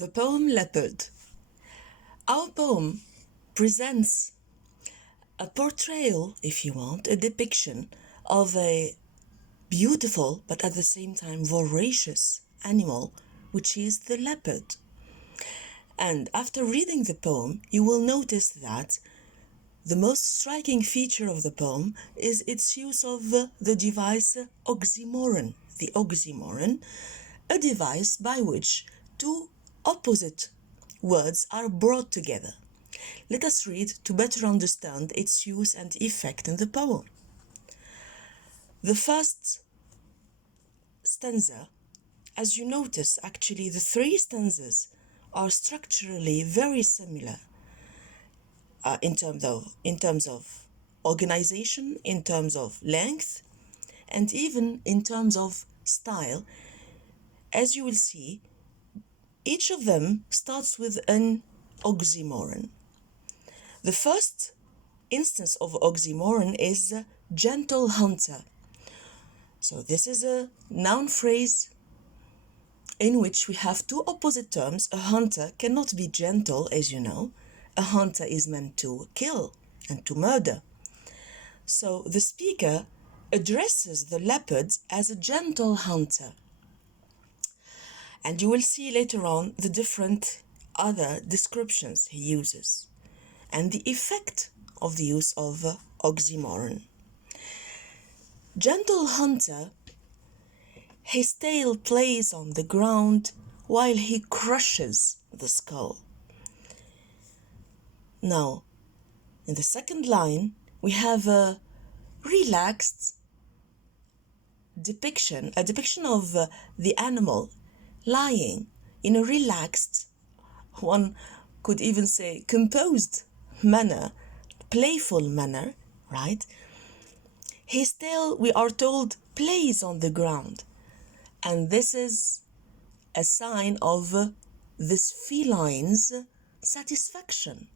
The poem Leopard. Our poem presents a portrayal, if you want, a depiction of a beautiful but at the same time voracious animal, which is the leopard. And after reading the poem, you will notice that the most striking feature of the poem is its use of the device oxymoron. The oxymoron, a device by which two opposite words are brought together. Let us read to better understand its use and effect in the poem. The first stanza, as you notice, actually the three stanzas are structurally very similar in terms of organization, in terms of length, and even in terms of style. As you will see, each of them starts with an oxymoron. The first instance of oxymoron is gentle hunter. So this is a noun phrase in which we have two opposite terms. A hunter cannot be gentle, as you know. A hunter is meant to kill and to murder. So the speaker addresses the leopard as a gentle hunter. And you will see later on the different other descriptions he uses and the effect of the use of oxymoron. Gentle hunter, his tail plays on the ground while he crushes the skull. Now, in the second line, we have a relaxed depiction, a depiction of the animal lying in a relaxed, one could even say composed manner, playful manner, right? His tail, we are told, plays on the ground. And this is a sign of this feline's satisfaction.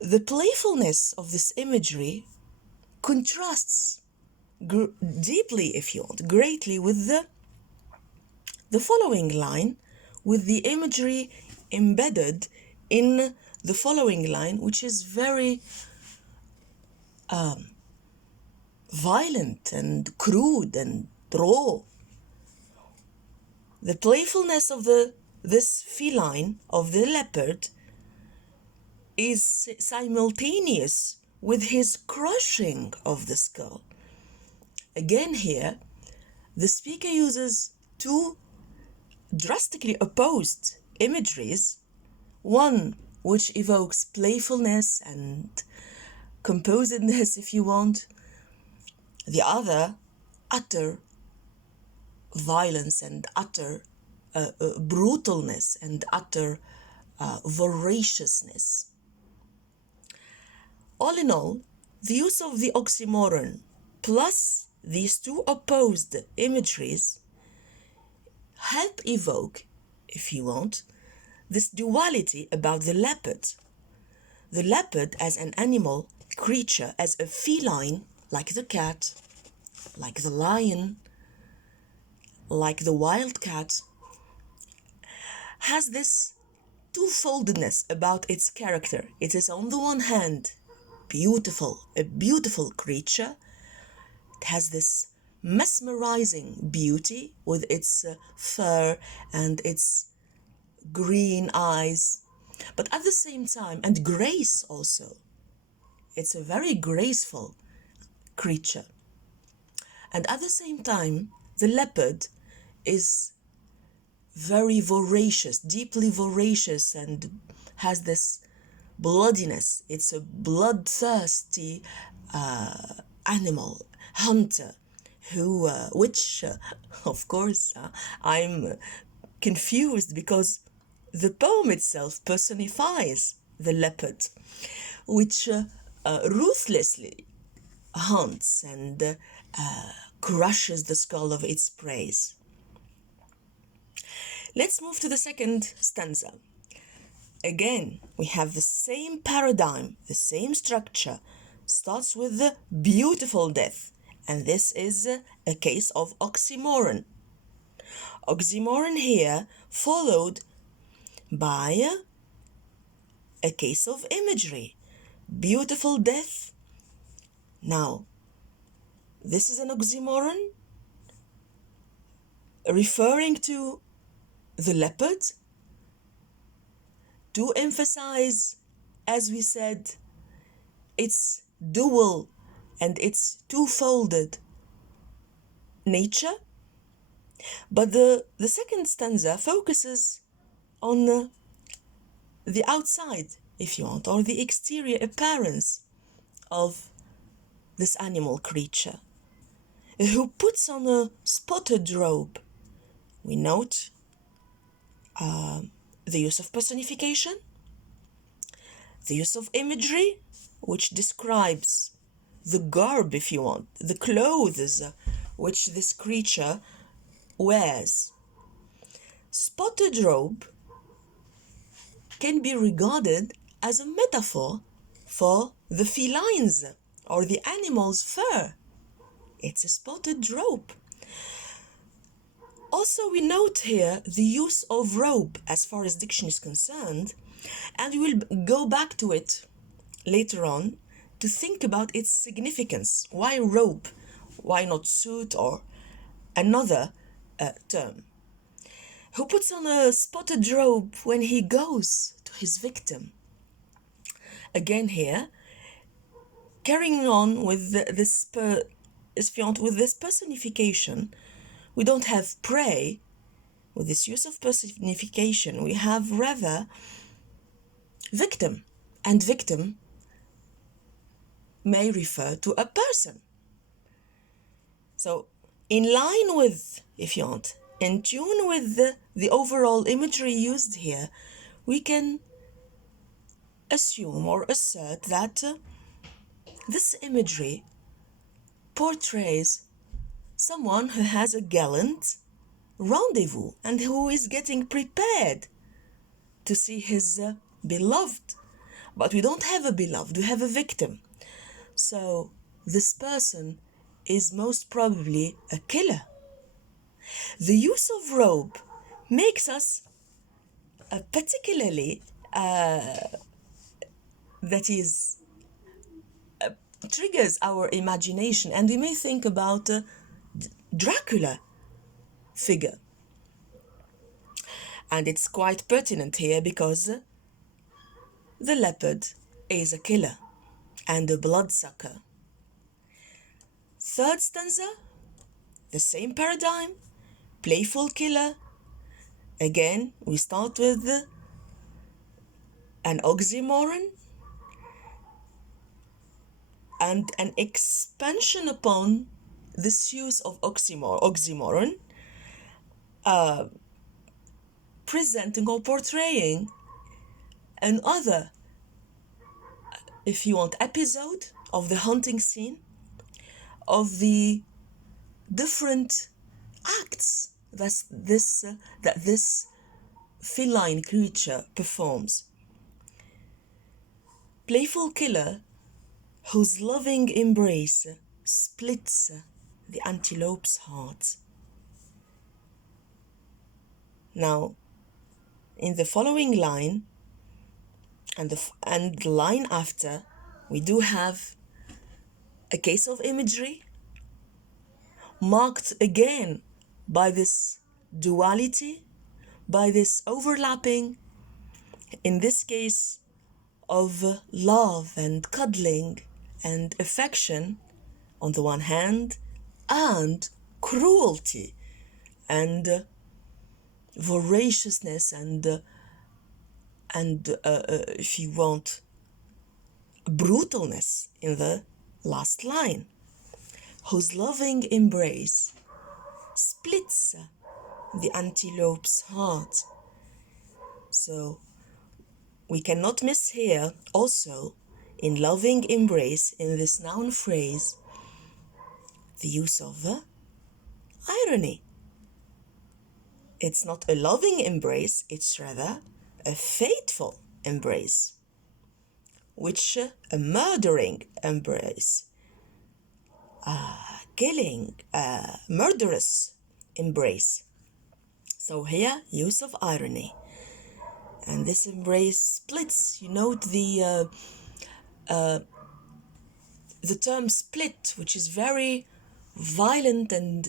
The playfulness of this imagery contrasts deeply, if you want, greatly with the following line, with the imagery embedded in the following line, which is very violent and crude and raw. The playfulness of this feline, of the leopard, is simultaneous with his crushing of the skull. Again here, the speaker uses two drastically opposed imageries, one which evokes playfulness and composedness, if you want, the other utter violence and utter brutalness and utter voraciousness. All in all, the use of the oxymoron plus these two opposed imageries help evoke, if you want, this duality about the leopard. The leopard as an animal creature, as a feline, like the cat, like the lion, like the wild cat, has this twofoldness about its character. It is on the one hand a beautiful creature. It has this mesmerizing beauty with its fur and its green eyes, but at the same time, and grace also. It's a very graceful creature. And at the same time, the leopard is very voracious, deeply voracious, and has this bloodiness. It's a bloodthirsty animal, hunter, which, of course, I'm confused because the poem itself personifies the leopard, which ruthlessly hunts and crushes the skull of its prey. Let's move to the second stanza. Again, we have the same paradigm, the same structure. Starts with the beautiful death, and this is a case of oxymoron. Oxymoron here followed by a case of imagery. Beautiful death. Now, this is an oxymoron referring to the leopard to emphasize, as we said, its dual and its two-folded nature. But the second stanza focuses on the outside, if you want, or the exterior appearance of this animal creature, who puts on a spotted robe. We note the use of personification, the use of imagery, which describes the garb, if you want, the clothes which this creature wears. Spotted robe can be regarded as a metaphor for the felines or the animal's fur. It's a spotted robe. Also, we note here the use of robe as far as diction is concerned, and we will go back to it later on to think about its significance. Why robe? Why not suit or another term? Who puts on a spotted robe when he goes to his victim? Again here, carrying on with this personification, we don't have prey. With this use of personification, we have rather victim, and victim may refer to a person. So, in line with, if you want, in tune with the overall imagery used here, we can assume or assert that this imagery portrays someone who has a gallant rendezvous and who is getting prepared to see his beloved. But we don't have a beloved, we have a victim. So this person is most probably a killer. The use of robe makes us particularly, triggers our imagination, and we may think about Dracula figure. And it's quite pertinent here because the leopard is a killer and a bloodsucker. Third stanza, the same paradigm, playful killer. Again, we start with an oxymoron and an expansion upon this use of oxymoron, presenting or portraying another, if you want, episode of the hunting scene, of the different acts that this feline creature performs. Playful killer whose loving embrace splits the antelope's heart. Now, in the following line and the line after, we do have a case of imagery marked again by this duality, by this overlapping, in this case, of love and cuddling and affection on the one hand, and cruelty and voraciousness and if you want, brutalness in the last line, whose loving embrace splits the antelope's heart. So we cannot miss here also, in loving embrace, in this noun phrase, the use of irony. It's not a loving embrace, it's rather a fateful embrace, which a murdering embrace, a killing, a murderous embrace. So here, use of irony. And this embrace splits. You note the term split, which is very violent, and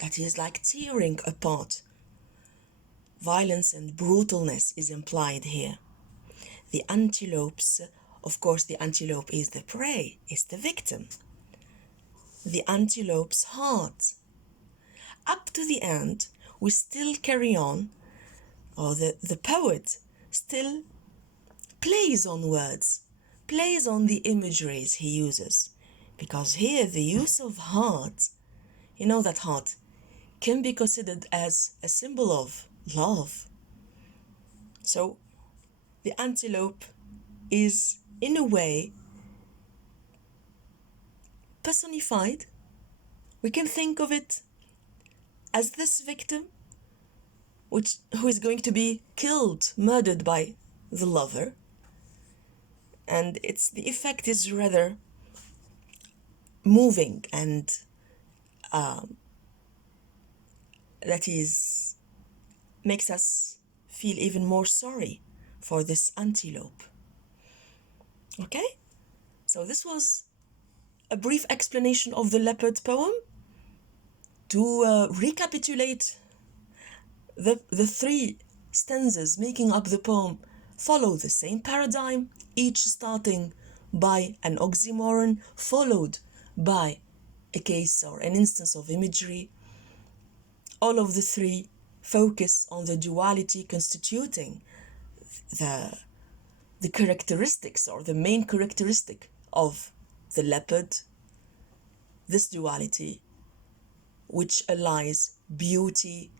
that is like tearing apart. Violence and brutalness is implied here. The antelopes, of course, the antelope is the prey, is the victim. The antelope's heart. Up to the end, we still carry on, or the poet still plays on words, plays on the imageries he uses. Because here the use of heart, you know that heart can be considered as a symbol of love. So the antelope is, in a way, personified. We can think of it as this victim, who is going to be killed, murdered by the lover. And the effect is rather moving, and that is makes us feel even more sorry for this antelope. Okay? So this was a brief explanation of the Leopard poem. To recapitulate, the three stanzas making up the poem follow the same paradigm, each starting by an oxymoron, followed by a case or an instance of imagery. All of the three focus on the duality constituting the characteristics, or the main characteristic of the leopard. This duality, which allies beauty,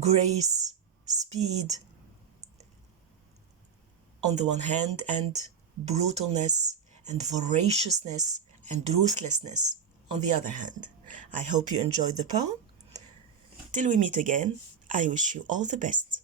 grace, speed on the one hand, and brutalness and voraciousness and ruthlessness on the other hand. I hope you enjoyed the poem. Till we meet again, I wish you all the best.